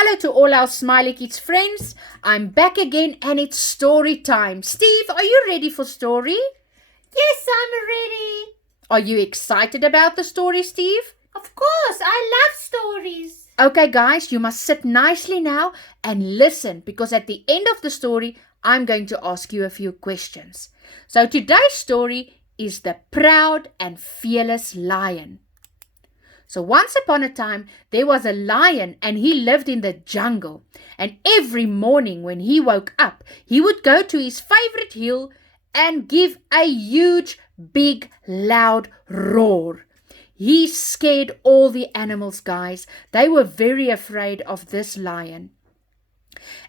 Hello to all our Smiley Kids friends. I'm back again and it's story time. Steve, are you ready for story? Yes, I'm ready. Are you excited about the story, Steve? Of course, I love stories. Okay, guys, you must sit nicely now and listen because at the end of the story, I'm going to ask you a few questions. So today's story is The Proud and Fearless Lion. So once upon a time, there was a lion and he lived in the jungle. And every morning when he woke up, he would go to his favorite hill and give a huge, big, loud roar. He scared all the animals, guys. They were very afraid of this lion.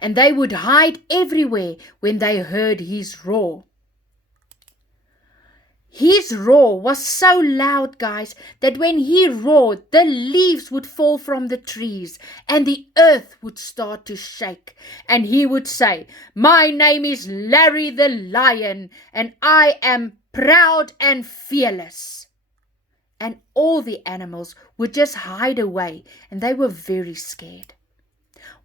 And they would hide everywhere when they heard his roar. His roar was so loud, guys, that when he roared, the leaves would fall from the trees and the earth would start to shake. And he would say, "My name is Larry the Lion, and I am proud and fearless." And all the animals would just hide away, and they were very scared.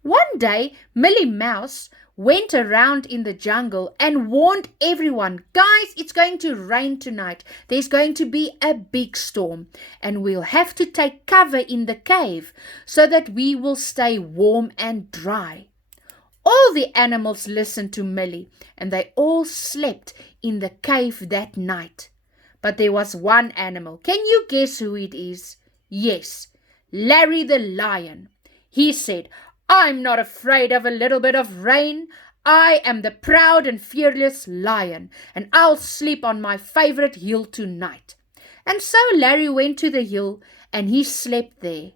One day, Millie Mouse went around in the jungle and warned everyone, "Guys, it's going to rain tonight. There's going to be a big storm and we'll have to take cover in the cave so that we will stay warm and dry." All the animals listened to Millie and they all slept in the cave that night. But there was one animal. Can you guess who it is? Yes, Larry the Lion. He said, "I'm not afraid of a little bit of rain. I am the proud and fearless lion, and I'll sleep on my favorite hill tonight." And so Larry went to the hill, and he slept there.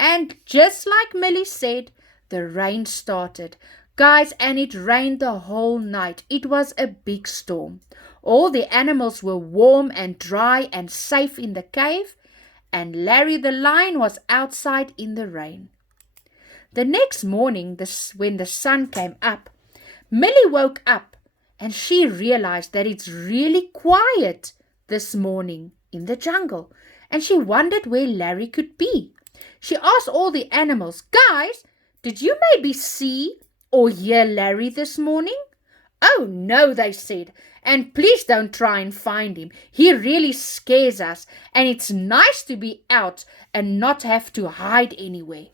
And just like Millie said, the rain started. Guys, and it rained the whole night. It was a big storm. All the animals were warm and dry and safe in the cave, and Larry the lion was outside in the rain. The next morning, when the sun came up, Millie woke up and she realized that it's really quiet this morning in the jungle. And she wondered where Larry could be. She asked all the animals, "Guys, did you maybe see or hear Larry this morning?" "Oh no," they said, "and please don't try and find him. He really scares us and it's nice to be out and not have to hide anywhere."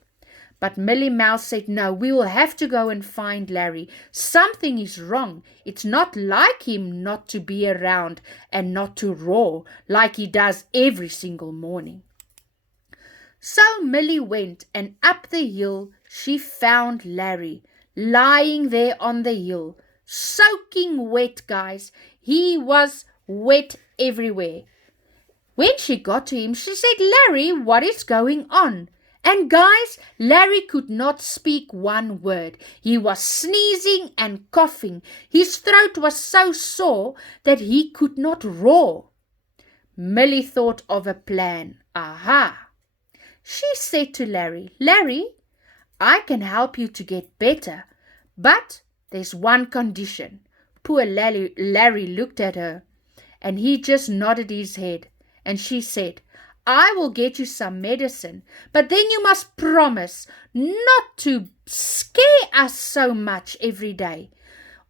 But Millie Mouse said, "No, we will have to go and find Larry. Something is wrong. It's not like him not to be around and not to roar like he does every single morning." So Millie went, and up the hill she found Larry, lying there on the hill, soaking wet, guys. He was wet everywhere. When she got to him, she said, "Larry, what is going on?" And guys, Larry could not speak one word. He was sneezing and coughing. His throat was so sore that he could not roar. Millie thought of a plan. Aha! She said to Larry, "Larry, I can help you to get better, but there's one condition." Poor Larry looked at her and he just nodded his head. And she said, "I will get you some medicine, but then you must promise not to scare us so much every day.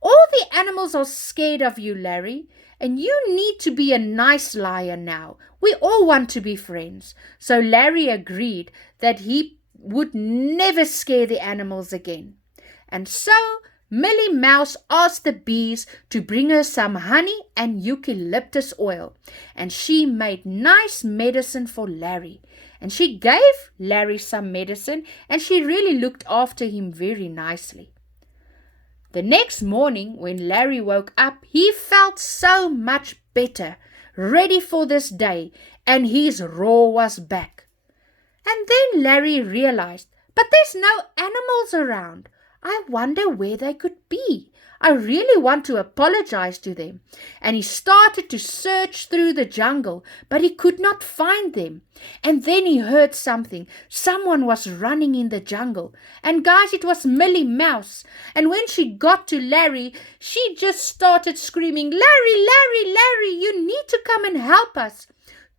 All the animals are scared of you, Larry, and you need to be a nice lion now. We all want to be friends." So Larry agreed that he would never scare the animals again. And so Millie Mouse asked the bees to bring her some honey and eucalyptus oil, and she made nice medicine for Larry. And she gave Larry some medicine, and she really looked after him very nicely. The next morning, when Larry woke up, he felt so much better, ready for this day, and his roar was back. And then Larry realized, "But there's no animals around. I wonder where they could be. I really want to apologize to them." And he started to search through the jungle, but he could not find them. And then he heard something. Someone was running in the jungle. And guys, it was Millie Mouse. And when she got to Larry, she just started screaming, "Larry, Larry, Larry, you need to come and help us."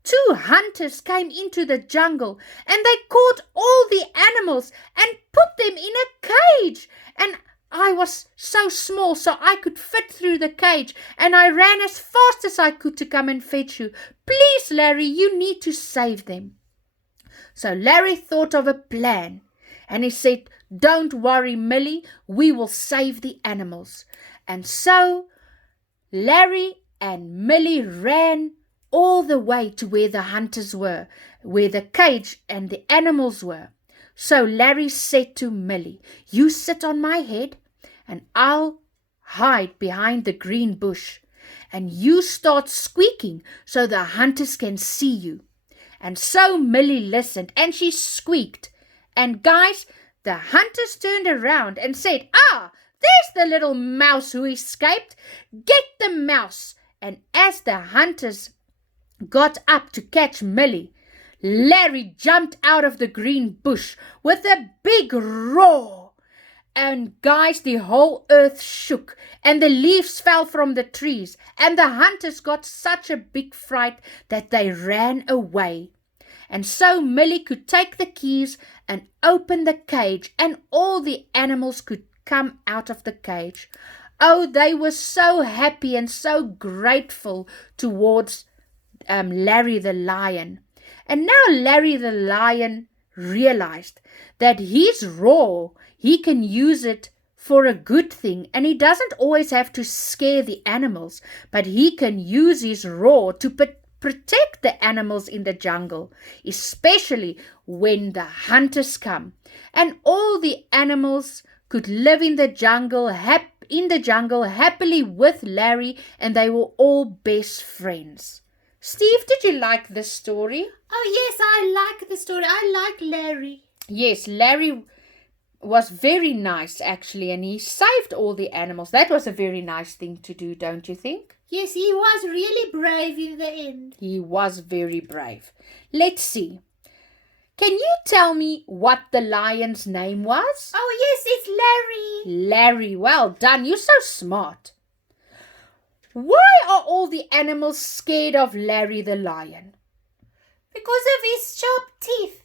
2 hunters came into the jungle and they caught all the animals and put them in a cage. And I was so small, so I could fit through the cage, and I ran as fast as I could to come and fetch you. Please, Larry, you need to save them." So Larry thought of a plan, and he said, "Don't worry, Millie, we will save the animals." And so Larry and Millie ran all the way to where the hunters were, where the cage and the animals were. So Larry said to Millie, "You sit on my head, and I'll hide behind the green bush, and you start squeaking so the hunters can see you." And so Millie listened, and she squeaked. And guys, the hunters turned around and said, "Ah, there's the little mouse who escaped. Get the mouse." And as the hunters got up to catch Millie, Larry jumped out of the green bush with a big roar. And guys, the whole earth shook, and the leaves fell from the trees, and the hunters got such a big fright that they ran away. And so Millie could take the keys and open the cage, and all the animals could come out of the cage. Oh, they were so happy and so grateful towards Larry the lion. And now Larry the lion realized that his roar, he can use it for a good thing, and he doesn't always have to scare the animals, but he can use his roar to protect the animals in the jungle, especially when the hunters come. And all the animals could live in the jungle happily with Larry, and they were all best friends. Steve, did you like this story? Oh, yes, I like the story. I like Larry. Yes, Larry was very nice, actually, and he saved all the animals. That was a very nice thing to do, don't you think? Yes, he was really brave in the end. He was very brave. Let's see. Can you tell me what the lion's name was? Oh, yes, it's Larry. Larry, well done. You're so smart. Why are all the animals scared of Larry the lion? Because of his sharp teeth.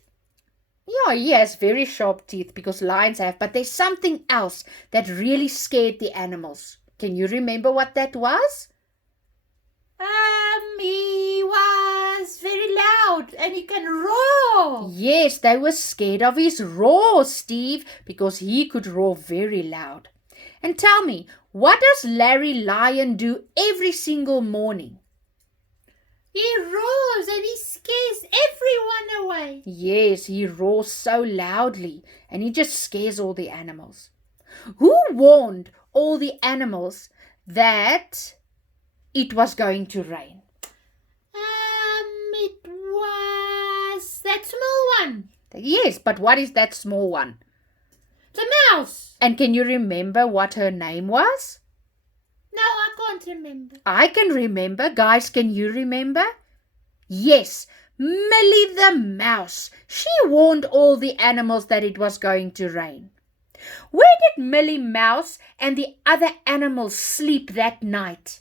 Yeah, he has very sharp teeth because lions have, but there's something else that really scared the animals. Can you remember what that was? He was very loud and he can roar. Yes, they were scared of his roar, Steve, because he could roar very loud. And tell me, what does Larry Lion do every single morning? He roars and he scares everyone away. Yes, he roars so loudly and he just scares all the animals. Who warned all the animals that it was going to rain? It was that small one. Yes, but what is that small one? The mouse. And can you remember what her name was? No, I can't remember. I can remember. Guys, can you remember? Yes, Millie the mouse. She warned all the animals that it was going to rain. Where did Millie Mouse and the other animals sleep that night?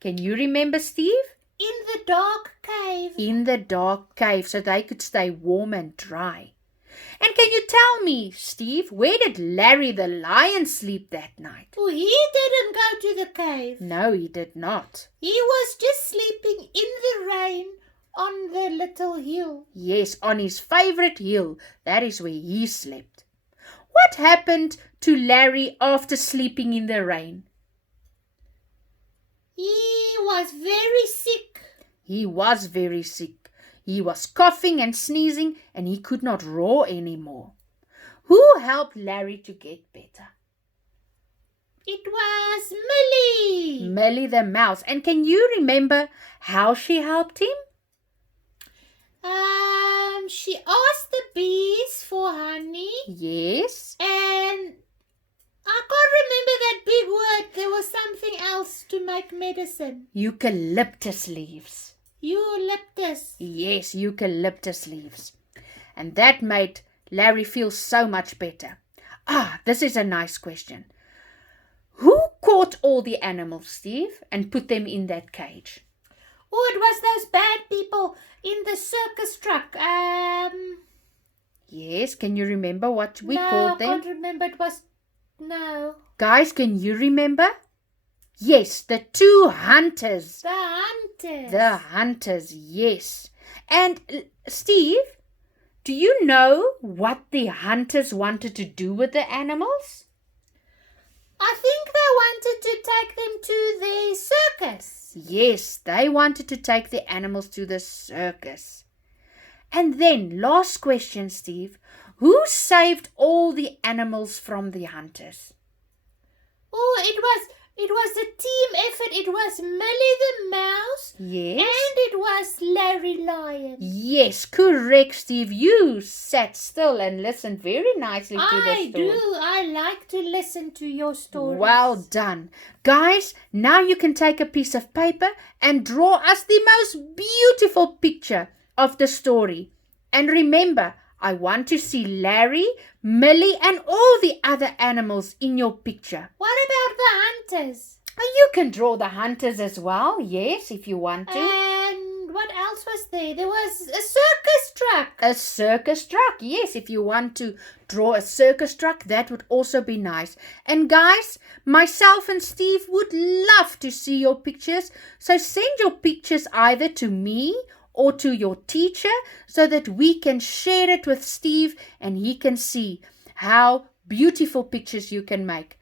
Can you remember, Steve? In the dark cave. In the dark cave, so they could stay warm and dry. And can you tell me, Steve, where did Larry the lion sleep that night? Oh, he didn't go to the cave. No, he did not. He was just sleeping in the rain on the little hill. Yes, on his favorite hill. That is where he slept. What happened to Larry after sleeping in the rain? He was very sick. He was very sick. He was coughing and sneezing, and he could not roar anymore. Who helped Larry to get better? It was Millie. Millie the mouse. And can you remember how she helped him? She asked the bees for honey. Yes. And I can't remember that big word. There was something else to make medicine. Eucalyptus leaves. Eucalyptus. Yes, eucalyptus leaves. And that made Larry feel so much better. This is a nice question. Who caught all the animals, Steve, and put them in that cage? Oh, it was those bad people in the circus truck. Yes, can you remember what we No, called I them? can't remember. It was no. Guys, can you remember? Yes, the two hunters. The hunters. The hunters, yes. And Steve, do you know what the hunters wanted to do with the animals? I think they wanted to take them to the circus. Yes, they wanted to take the animals to the circus. And then, last question, Steve. Who saved all the animals from the hunters? Oh, it was a team effort. It was Millie the mouse. Yes. And it was Larry Lion. Yes, correct, Steve. You sat still and listened very nicely to the story. I do. I like to listen to your stories. Well done. Guys, now you can take a piece of paper and draw us the most beautiful picture of the story. And remember, I want to see Larry, Millie, and all the other animals in your picture. What about the hunters? You can draw the hunters as well, yes, if you want to. And what else was there? There was a circus truck. A circus truck, yes, if you want to draw a circus truck, that would also be nice. And guys, myself and Steve would love to see your pictures. So send your pictures either to me or to your teacher so that we can share it with Steve and he can see how beautiful pictures you can make.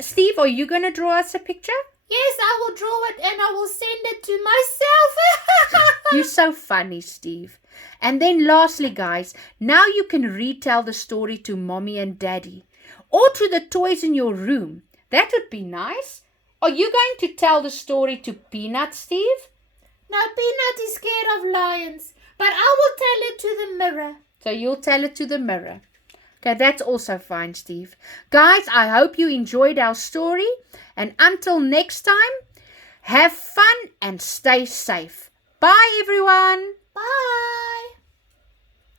Steve, are you going to draw us a picture? Yes, I will draw it and I will send it to myself. You're so funny, Steve. And then lastly, guys, now you can retell the story to Mommy and Daddy or to the toys in your room. That would be nice. Are you going to tell the story to Peanut, Steve? No, Peanut is scared of lions, but I will tell it to the mirror. So you'll tell it to the mirror. Okay, that's also fine, Steve. Guys, I hope you enjoyed our story. And until next time, have fun and stay safe. Bye, everyone. Bye.